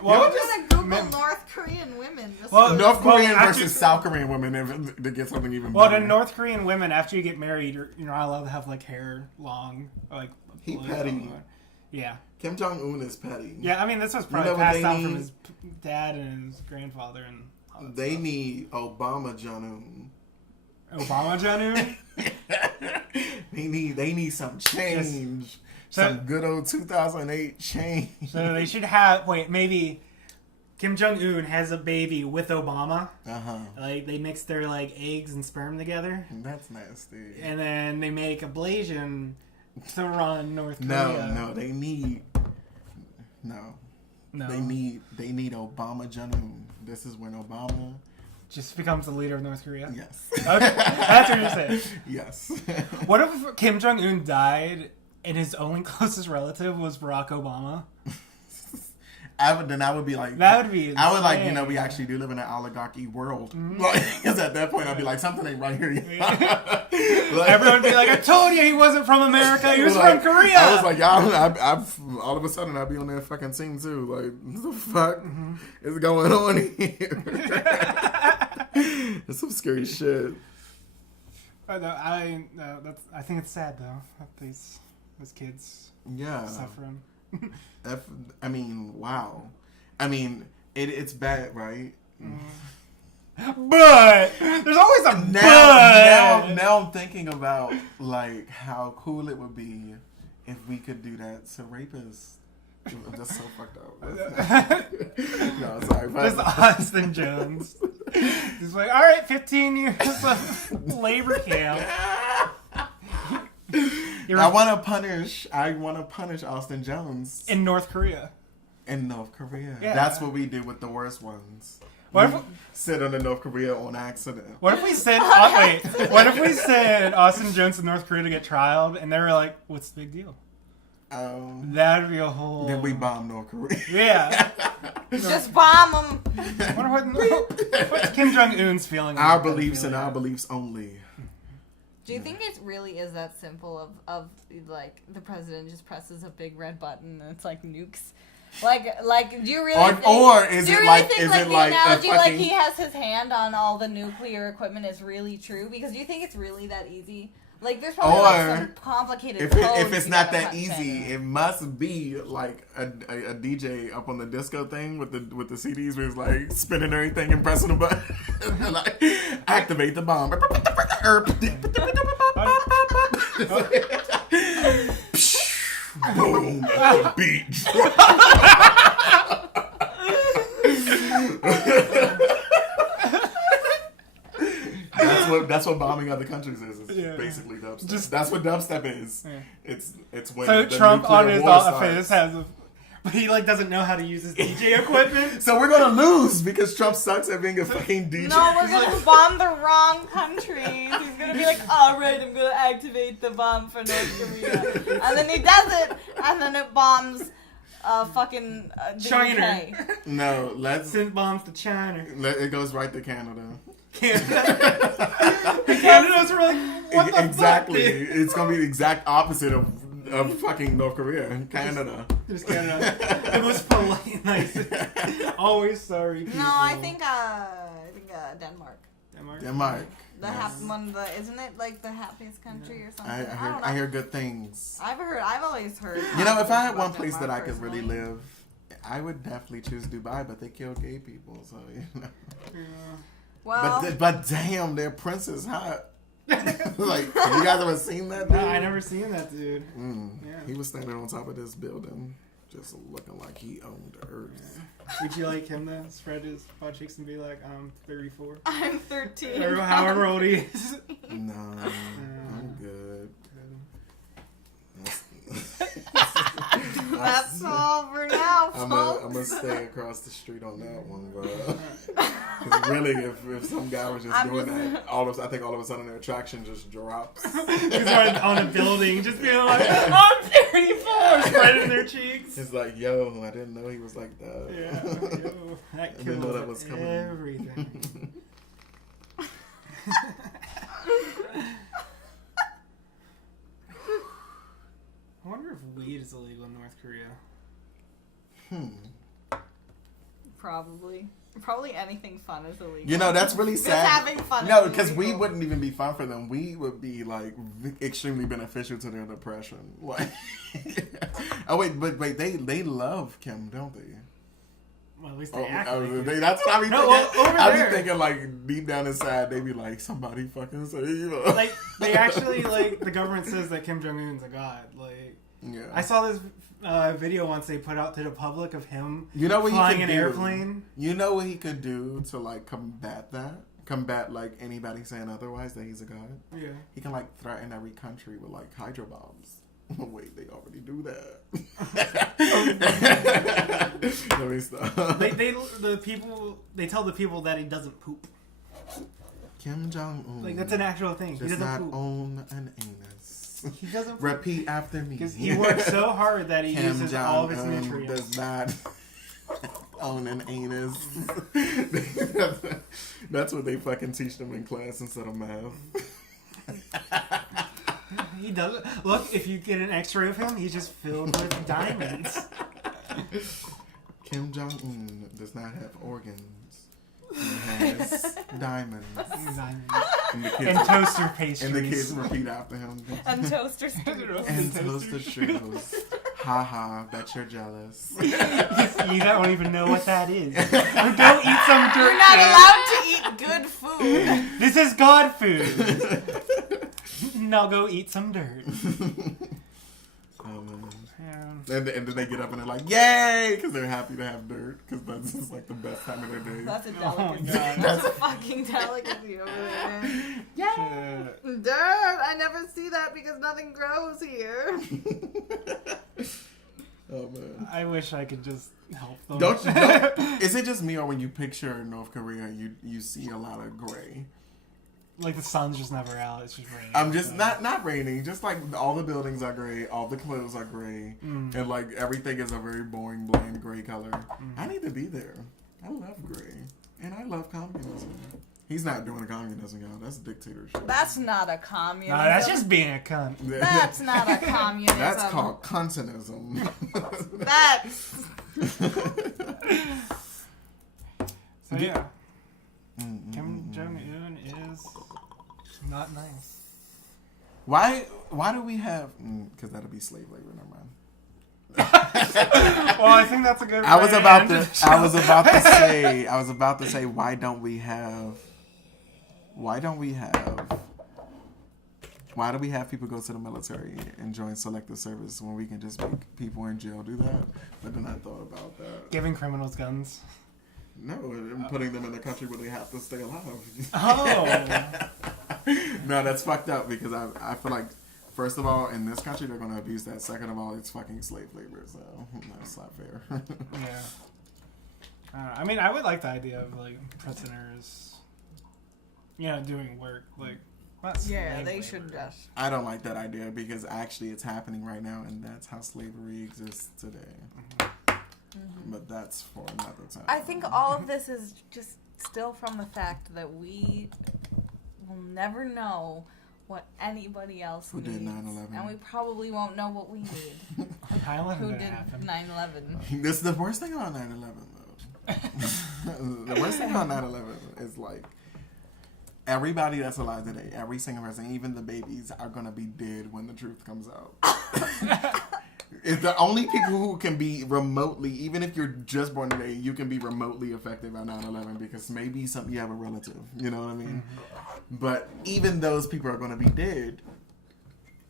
Well, I'm gonna Google North Korean women. North Korean versus South Korean women to get something even better. Well, the North Korean women, after you get married, you're not allowed to have like hair long, like he petty. Yeah. Kim Jong-un is petty. Yeah, I mean this was probably passed down from his dad and his grandfather and. They need Obama Jong-un. Obama Jong-un? They need some change. Some good old 2008 change. So they should have... Wait, maybe Kim Jong-un has a baby with Obama. Uh-huh. Like, they mix their, like, eggs and sperm together. That's nasty. And then they make a Blasian to run North Korea. No, they need... No. They need Obama Jong-un. This is when Obama... Just becomes the leader of North Korea? Yes. Okay, that's what you're saying. Yes. What if Kim Jong-un died... and his only closest relative was Barack Obama? I would be like... That would be insane. I would like, you know, we actually do live in an oligarchy world. Because at that point, I'd be like, something ain't right here. Like, everyone would be like, I told you he wasn't from America. He was from Korea. I was like, I've all of a sudden, I'd be on that fucking scene, too. Like, what the fuck is going on here? It's some scary shit. I think it's sad, though, that these kids suffering. I mean, wow. I mean, it's bad, right? But there's always a but. Now I'm thinking about like how cool it would be if we could do that to rapists. That's so fucked up. No, sorry. Just Austin Jones. He's like, all right, 15 years of labor camp. I want to punish Austin Jones in North Korea. Yeah. That's what we do with the worst ones. What if sit under North Korea on accident? What if we sent Austin Jones to North Korea to get trialed, and they were like, "What's the big deal?" That'd be a whole. Then we bomb North Korea. Yeah. Just bomb them. What's Kim Jong-un's feeling? Our beliefs and our beliefs only. Do you think it really is that simple of like the president just presses a big red button and it's like nukes? Like do you really think, or is it like the analogy like he has his hand on all the nuclear equipment is really true? Because do you think it's really that easy? Like there's probably like some complicated code if it's not that easy, it must be like a DJ up on the disco thing with the CDs where it's like spinning everything and pressing the button like activate the bomb. Boom. Beat That's what bombing other countries is. It's basically dubstep. That's what dubstep is. Yeah. It's when so the Trump on his office starts. but he doesn't know how to use his DJ equipment. So we're gonna lose because Trump sucks at being a fucking DJ. No, we're gonna bomb the wrong countries. He's gonna be like, all right, I'm gonna activate the bomb for North Korea, and then he does it, and then it bombs fucking China. UK. No, let's send bombs to China. It goes right to Canada. The Canada's were like, what the exactly. fuck? Dude? It's gonna be the exact opposite of fucking North Korea. Canada. Just Canada. The most polite, nice. Always sorry. People. No, I think Denmark. Denmark. Isn't it like the happiest country or something? I hear good things. I've always heard. You know, if I had one about place that Denmark I could really personally. live, I would definitely choose Dubai, but they kill gay people, so you know. Yeah. Well, But damn, their prince is hot. Like, have you guys ever seen that dude? No, I never seen that dude. Yeah. He was standing on top of this building, just looking like he owned the earth. Would you like him to spread his butt cheeks and be like, I'm 34? I'm 13. Or however old he is. No, I'm good. That's all for now, I'm folks. gonna stay across the street on that one, bro. Because really, if some guy was just doing that, I think all of a sudden their attraction just drops. He's on a building, just being like, I'm 34, spreading their cheeks. It's like, yo, I didn't know he was like that. Yeah, yo, that didn't know kills that was coming. everything. I wonder if weed is illegal in North Korea. Probably anything fun is illegal. You know, that's really sad. Just having fun. No, is because we illegal. wouldn't even be fun for them. We would be like extremely beneficial to their depression. Like, oh wait, but they love Kim, don't they? Well, at least they act like it. That's what I be thinking. No, well, over I there. be thinking like deep down inside, they be like, somebody fucking save us. Like, they actually, like, the government says that Kim Jong-un's a god. Like, yeah. I saw this video once they put out to the public of him what flying he an could do? airplane. You know what he could do to like combat that? Combat like anybody saying otherwise that he's a god? Yeah. He can like threaten every country with like hydro bombs. Wait, they already do that. Let me stop. They tell the people that he doesn't poop. Kim Jong-un. Like, that's an actual thing. He does doesn't not poop. own an anus. He doesn't poop. Repeat after me. Because he works so hard that he Kim uses all of his Jong-un nutrients. does not own an anus. That's what they fucking teach them in class instead of math. He doesn't. Look, if you get an x-ray of him, he's just filled with diamonds. Kim Jong-un does not have organs. He has diamonds. Diamonds. And the kids, And toaster pastries. and the kids repeat after him. And toaster strudels. And toaster strudels. Ha ha, bet you're jealous. You don't even know what that is. Go eat some dirt. You're not allowed to eat good food. This is God food. Now go eat some dirt. And then they get up and they're like, yay! Because they're happy to have dirt. Because that's just like the best time of their day. That's a Oh, delicacy. God. That's a fucking delicacy over there. Yeah. Dirt! I never see that because nothing grows here. Oh, man. I wish I could just help them. Don't is it just me, or when you picture North Korea, you see a lot of gray? Like, the sun's just never out. It's just raining. I'm just not raining. Just like all the buildings are gray, all the clothes are gray, and like everything is a very boring, bland gray color. I need to be there. I love gray, and I love communism. He's not doing communism, y'all. That's dictatorship. That's not a communism. No, that's just being a cunt. That's not a communism. That's called cuntinism. That's... So, yeah. Kim Jong-un is not nice. Why do we have? Because that'll be slave labor. Never mind. Well, I think that's a good. I was way about end to. the show. I was about to say. Why don't we have Why do we have people go to the military and join selective service when we can just make people in jail do that? But then I thought about that. Giving criminals guns. No, and putting them in a country where they have to stay alive. Oh. No, that's fucked up because I feel like, first of all, in this country, they're going to abuse that. Second of all, it's fucking slave labor, so that's not fair. Yeah. I mean, I would like the idea of, like, prisoners, doing work, like, not Yeah, slave they labor. should just. I don't like that idea because actually it's happening right now, and that's how slavery exists today. Mm-hmm. But that's for another time. I think all of this is just still from the fact that we will never know what anybody else Who needs. did 9/11? And we probably won't know what we need. 9/11 Who didn't did happen. 9/11? This is the worst thing about 9/11, though. The worst thing about 9/11 is, like, everybody that's alive today, every single person, even the babies, are going to be dead when the truth comes out. It's the only people who can be remotely, even if you're just born today, you can be remotely affected by 9/11 because maybe you have a relative, you know what I mean? Mm-hmm. But even those people are going to be dead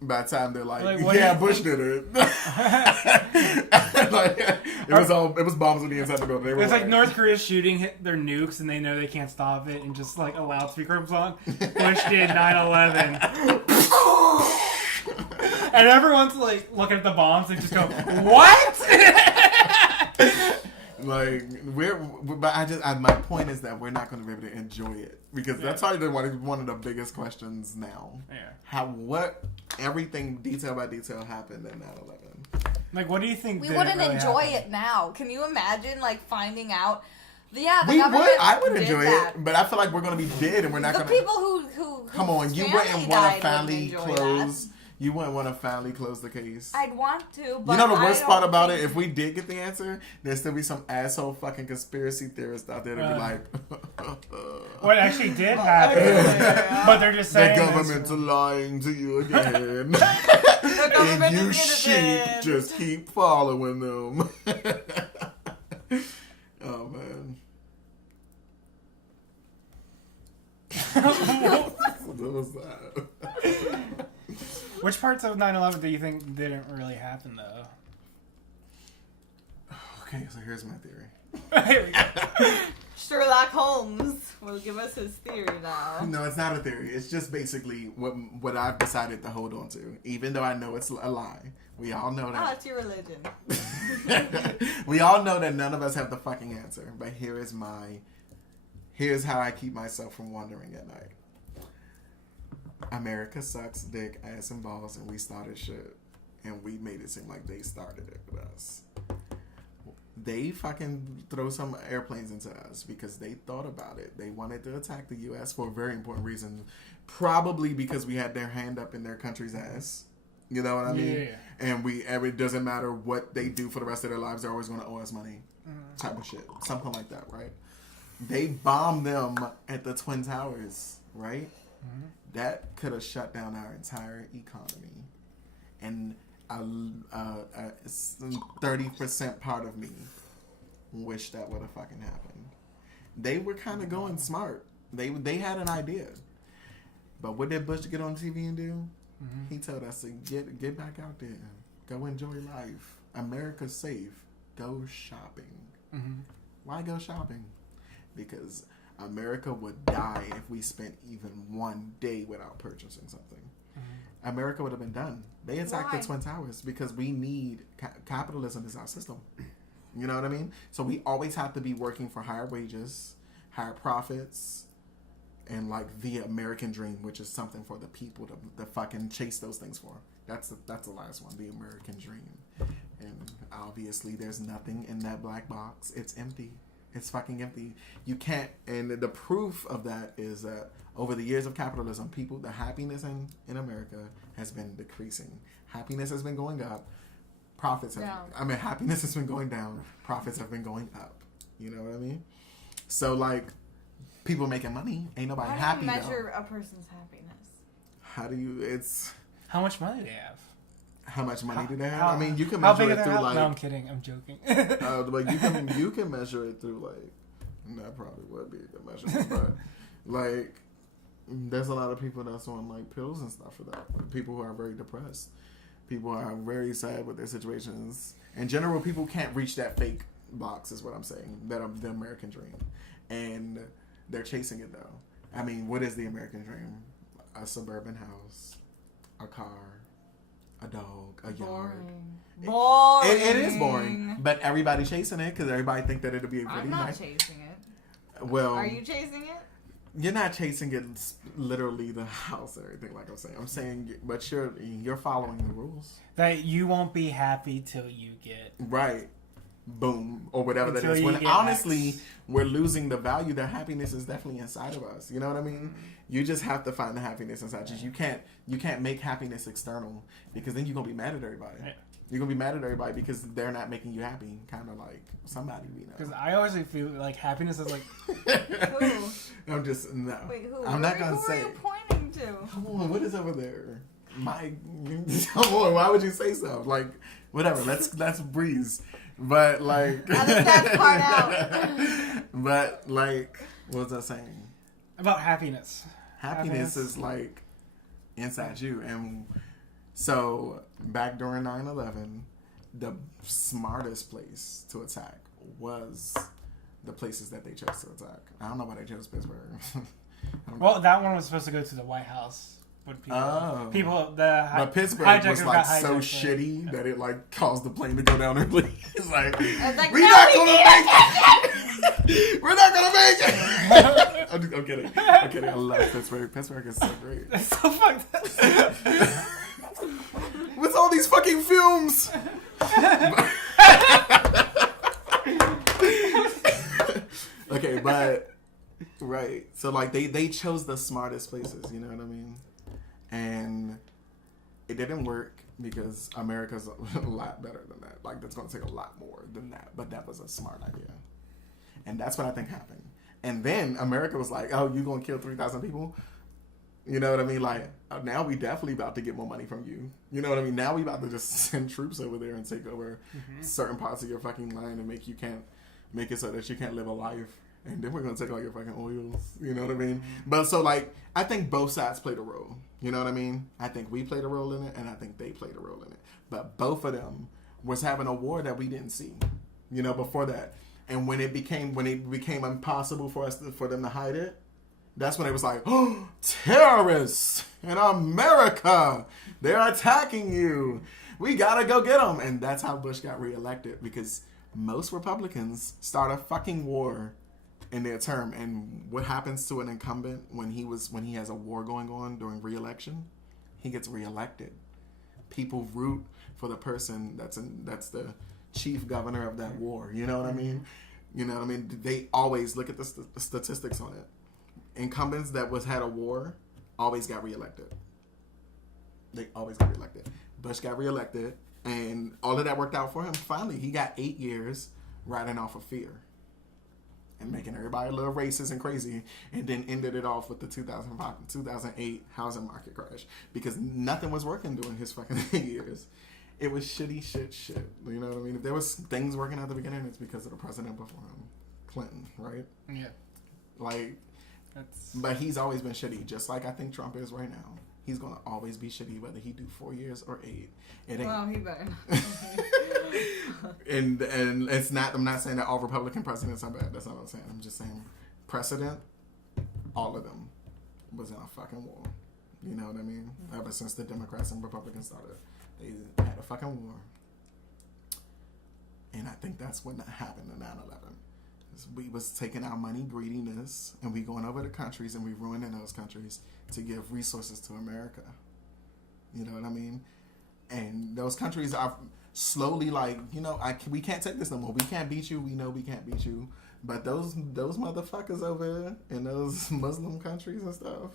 by the time they're like yeah, Bush did it. Like, it was bombs on the inside the building. It's like North Korea shooting their nukes and they know they can't stop it and just like a loudspeaker comes on. Bush did 9/11. And everyone's like looking at the bombs and just go, what? Like my point is that we're not going to be able to enjoy it because that's probably one of the biggest questions now. Yeah. Everything detail by detail happened in 9/11. Like, what do you think? We wouldn't really enjoy happened? it now. Can you imagine, like, finding out? Yeah, the We government would. I would did enjoy that. it, but I feel like we're going to be dead and we're not The going to. people who Come on, you whose wouldn't family want died to finally wouldn't enjoy close. that. You wouldn't want to finally close the case. I'd want to, but you know the worst I part don't about think- it? If we did get the answer, there'd still be some asshole fucking conspiracy theorist out there to be like, What actually did happen, but they're just the saying government's lying to you again. The government And you is sheep innocent. just keep following them. Oh, man. What was that? Which parts of 9/11 do you think didn't really happen, though? Okay, so here's my theory. Here we go. Sherlock Holmes will give us his theory now. No, it's not a theory. It's just basically what I've decided to hold on to, even though I know it's a lie. We all know Oh, that. it's your religion. We all know that none of us have the fucking answer. But here's how I keep myself from wondering at night. America sucks dick, ass, and balls, and we started shit. And we made it seem like they started it with us. They fucking throw some airplanes into us because they thought about it. They wanted to attack the U.S. for a very important reason. Probably because we had their hand up in their country's ass. You know what I mean? Yeah. And it doesn't matter what they do for the rest of their lives, they're always going to owe us money. Type of shit. Something like that, right? They bombed them at the Twin Towers, right? Mm-hmm. That could have shut down our entire economy. And 30% part of me wish that would have fucking happened. They were kind of going smart. They had an idea. But what did Bush get on TV and do? Mm-hmm. He told us to get back out there. Go enjoy life. America's safe. Go shopping. Mm-hmm. Why go shopping? Because America would die if we spent even one day without purchasing something. Mm-hmm. America would have been done. They attacked the Twin Towers because we need capitalism is our system. You know what I mean? So we always have to be working for higher wages, higher profits, and like the American dream, which is something for the people to fucking chase those things for. That's the last one, the American dream. And obviously there's nothing in that black box. It's empty. It's fucking empty. You can't, and the proof of that is that over the years of capitalism, the happiness in America has been decreasing. Happiness has been going up. Happiness has been going down. Profits have been going up. You know what I mean? So like, people making money, ain't nobody happy though. How do you measure a person's happiness? How much money do they have? How much money do they have? You can measure it through like. No, I'm kidding. I'm joking. But you can measure it through like. That probably would be a good measurement, but like, There's a lot of people that's on like pills and stuff for that. People who are very depressed. People are very sad with their situations. In general, people can't reach that fake box, is what I'm saying. That are the American dream. And they're chasing it though. I mean, what is the American dream? A suburban house, a car, a dog, a yard. Boring. It is boring, but everybody chasing it because everybody think that it'll be pretty I'm not nice. chasing it. Well, are you chasing it? You're not chasing it literally the house and everything like I'm saying. I'm saying, but you're following the rules. That you won't be happy till you get right. Boom or whatever until that is. When honestly, X. we're losing the value that happiness is definitely inside of us. You know what I mean? You just have to find the happiness inside you. You can't make happiness external because then you're gonna be mad at everybody. Yeah. You're gonna be mad at everybody because they're not making you happy. Kind of like somebody we know. Because I always feel like happiness is like. Who? I'm just no. Wait, who? I'm not gonna say. Who are you pointing to? Come on, what is over there? Mike. Come on, why would you say so? Like, whatever. Let's breeze. But like. Edit that part out. But like, what was I saying? About happiness. Happiness is like inside you, and so back during 9/11, the smartest place to attack was the places that they chose to attack. I don't know why they chose Pittsburgh. Well, that one was supposed to go to the White House. But Pittsburgh was like so shitty that it like caused the plane to go down and leave. It's like, we're not gonna make it. We're not gonna make it. I'm kidding. I love Pittsburgh. Pittsburgh is so great. It's so fucked up. With all these fucking fumes. Okay, but right. So like they chose the smartest places, you know what I mean? And it didn't work because America's a lot better than that. Like that's gonna take a lot more than that. But that was a smart idea. And that's what I think happened. And then America was like, oh, you gonna kill 3,000 people? You know what I mean? Like, now we definitely about to get more money from you. You know what I mean? Now we about to just send troops over there and take over certain parts of your fucking land and make it so that you can't live a life. And then we're going to take all your fucking oils. You know what I mean? But so, like, I think both sides played a role. You know what I mean? I think we played a role in it, and I think they played a role in it. But both of them was having a war that we didn't see, you know, before that. And when it became impossible for them to hide it, that's when it was like, oh, terrorists in America, they're attacking you. We gotta go get them. And that's how Bush got reelected, because most Republicans start a fucking war in their term. And what happens to an incumbent when he has a war going on during reelection? He gets reelected. People root for the person that's the chief governor of that war. You know what I mean? You know what I mean? They always look at the statistics on it. Incumbents that had a war always got reelected. They always got reelected. Bush got reelected, and all of that worked out for him. Finally, he got 8 years riding off of fear and making everybody a little racist and crazy, and then ended it off with the 2008 housing market crash, because nothing was working during his fucking 8 years. It was shitty shit. You know what I mean? If there was things working at the beginning, it's because of the president before him, Clinton, right? Yeah. Like, but he's always been shitty, just like I think Trump is right now. He's gonna always be shitty, whether he do 4 years or 8. It ain't. Well, he better. and it's not. I'm not saying that all Republican presidents are bad. That's not what I'm saying. I'm just saying precedent. All of them was in a fucking war. You know what I mean? Mm-hmm. Ever since the Democrats and Republicans started, they had a fucking war. And I think that's when that happened in 9/11. We was taking our money greediness and we going over to countries and we ruining those countries to give resources to America. You know what I mean? And those countries are slowly like, you know, we can't take this no more. We can't beat you. We know we can't beat you. But those motherfuckers over there in those Muslim countries and stuff,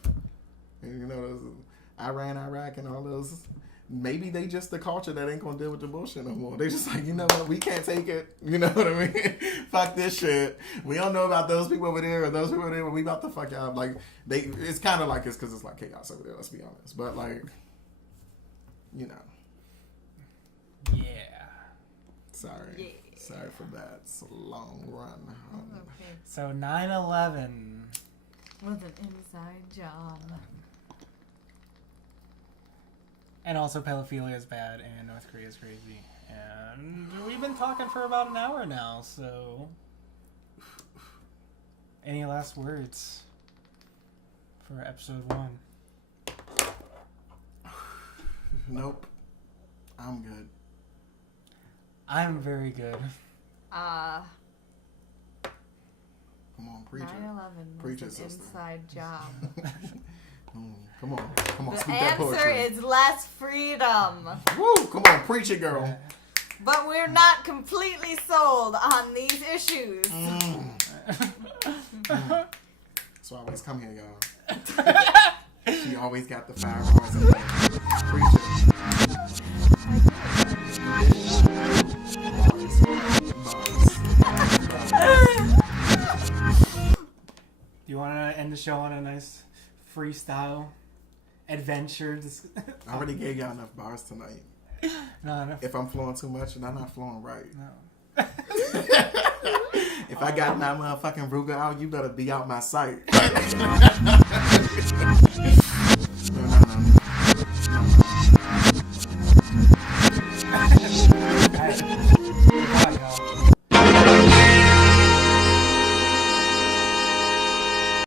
and you know, those Iran, Iraq, and all those. Maybe they just the culture that ain't gonna deal with the bullshit no more. They just like, you know what, we can't take it. You know what I mean? Fuck this shit. We don't know about those people over there or those people over there, but we about to fuck y'all. Like, it's kind of like it's because it's like chaos over there, let's be honest. But like, you know. Yeah. Sorry for that. It's a long run. So 9/11. Was an inside job. And also pedophilia is bad and North Korea is crazy. And we've been talking for about an hour now, so... Any last words for episode 1? Nope. I'm good. I'm very good. Come on, preach 9/11 it. Preach it, was an sister. inside job. Come on. Come on, The speak that answer poetry. is less freedom. Woo! Come on, preach it, girl. But we're not completely sold on these issues. So I always come here, y'all. She always got the 5 bars in there. Preach Do you want to end the show on a nice freestyle adventure? I already gave y'all enough bars tonight. No. If I'm flowing too much, then I'm not flowing right. No. If I got my motherfucking Ruger out, you better be out my sight. No.